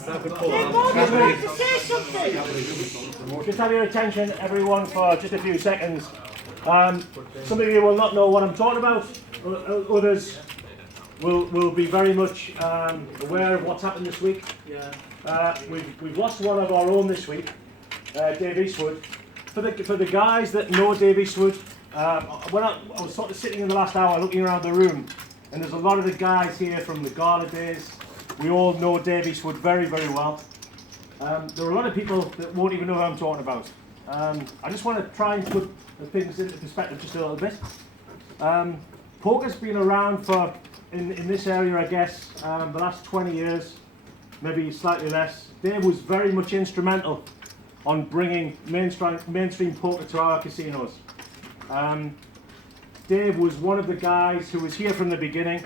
Just have your attention, everyone, for just a few seconds. Some of you will not know what I'm talking about. Others will be very much aware of what's happened this week. We've lost one of our own this week, Dave Eastwood. For the guys that know Dave Eastwood, when I was sort of sitting in the last hour looking around the room, and there's a lot of the guys here from the Gala days. We all know Dave Eastwood very, very well. There are a lot of people that won't even know who I'm talking about. I just want to try and put things into perspective just a little bit. Poker's been around for, in this area, I guess, the last 20 years, maybe slightly less. Dave was very much instrumental on bringing mainstream poker to our casinos. Dave was one of the guys who was here from the beginning.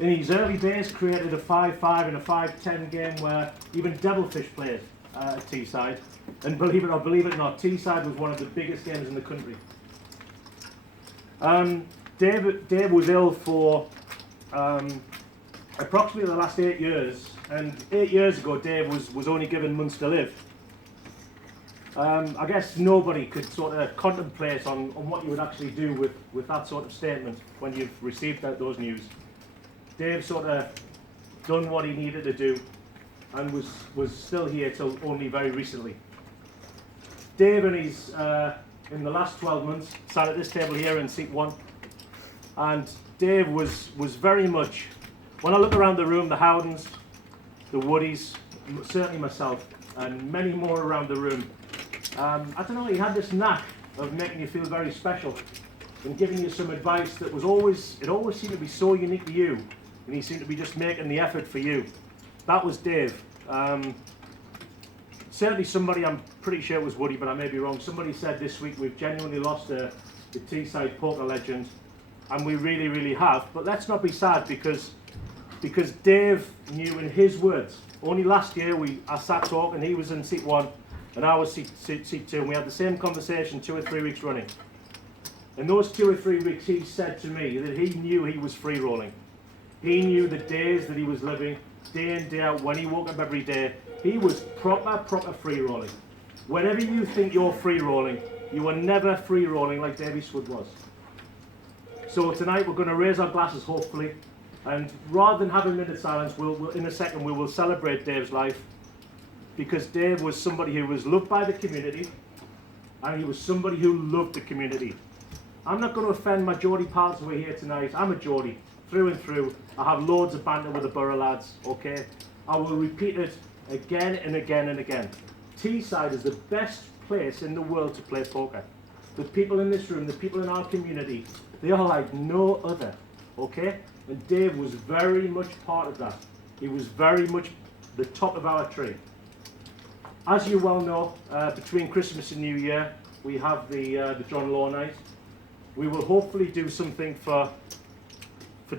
In his early days, created a 5-5 and a 5-10 game where even Devilfish played at Teesside. And believe it or not, Teesside was one of the biggest games in the country. Dave was ill for approximately the last 8 years. And 8 years ago, Dave was only given months to live. I guess nobody could sort of contemplate on what you would actually do with that sort of statement when you've received those news. Dave sort of done what he needed to do and was still here till only very recently. Dave and he's in the last 12 months sat at this table here in seat 1, and Dave was very much, when I look around the room, the Howdens, the Woodies, certainly myself, and many more around the room, I don't know, he had this knack of making you feel very special and giving you some advice that was always seemed to be so unique to you, and he seemed to be just making the effort for you. That was Dave. Certainly somebody, I'm pretty sure it was Woody, but I may be wrong, somebody said this week we've genuinely lost the Teesside poker legend, and we really, really have. But let's not be sad, because Dave knew, in his words, only last year I sat talking, he was in seat 1, and I was seat 2, and we had the same conversation 2 or 3 weeks running. In those 2 or 3 weeks, he said to me that he knew he was free rolling. He knew the days that he was living, day in, day out, when he woke up every day, he was proper free rolling. Whenever you think you're free rolling, you are never free rolling like Dave Eastwood was. So tonight we're going to raise our glasses, hopefully, and rather than having a minute silence, we'll in a second we will celebrate Dave's life, because Dave was somebody who was loved by the community, and he was somebody who loved the community. I'm not going to offend my Geordie pals who are here tonight. I'm a Geordie, through and through. I have loads of banter with the borough lads, okay? I will repeat it again and again and again. Teesside is the best place in the world to play poker. The people in this room, the people in our community, they are like no other, okay? And Dave was very much part of that. He was very much the top of our tree. As you well know, between Christmas and New Year, we have the John Law night. We will hopefully do something for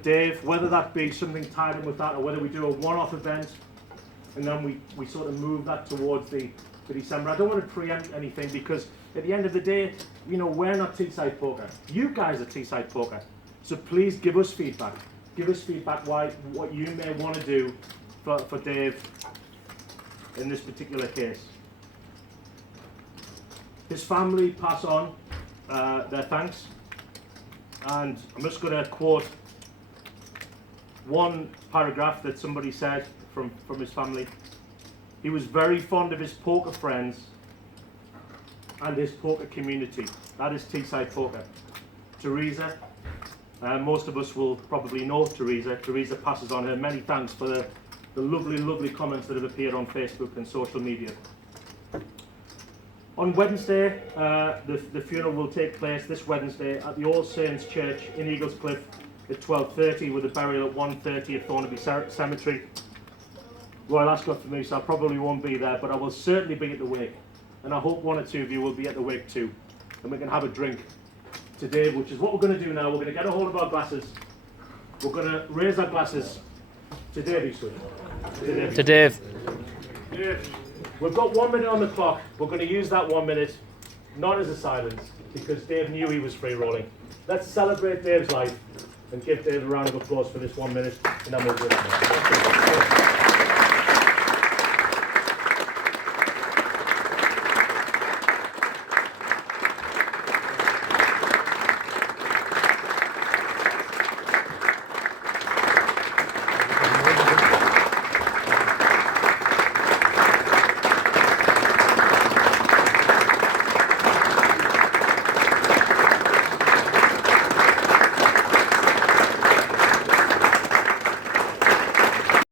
Dave, whether that be something tied in with that, or whether we do a one-off event, and then we sort of move that towards the December. I don't want to preempt anything, because at the end of the day, you know, we're not Teesside Poker. You guys are Teesside Poker. So please give us feedback. Give us feedback what you may want to do for Dave in this particular case. His family pass on their thanks, and I'm just going to quote one paragraph that somebody said from his family. He was very fond of his poker friends and his poker community. That is Teesside Poker. Teresa, most of us will probably know Teresa. Teresa passes on her many thanks for the lovely comments that have appeared on Facebook and social media. On Wednesday, the funeral will take place this Wednesday at the All Saints Church in Eaglescliffe at 12:30, with a burial at 1:30 at Thornaby Cemetery. Royal Ascot for me, so I probably won't be there, but I will certainly be at the wake. And I hope 1 or 2 of you will be at the wake too. And we can have a drink to Dave, which is what we're going to do now. We're going to get a hold of our glasses. We're going to raise our glasses to Dave Eastwood. To Dave. Dave. We've got 1 minute on the clock. We're going to use that 1 minute, not as a silence, because Dave knew he was free rolling. Let's celebrate Dave's life and give Dave a round of applause for this 1 minute, and then we'll go.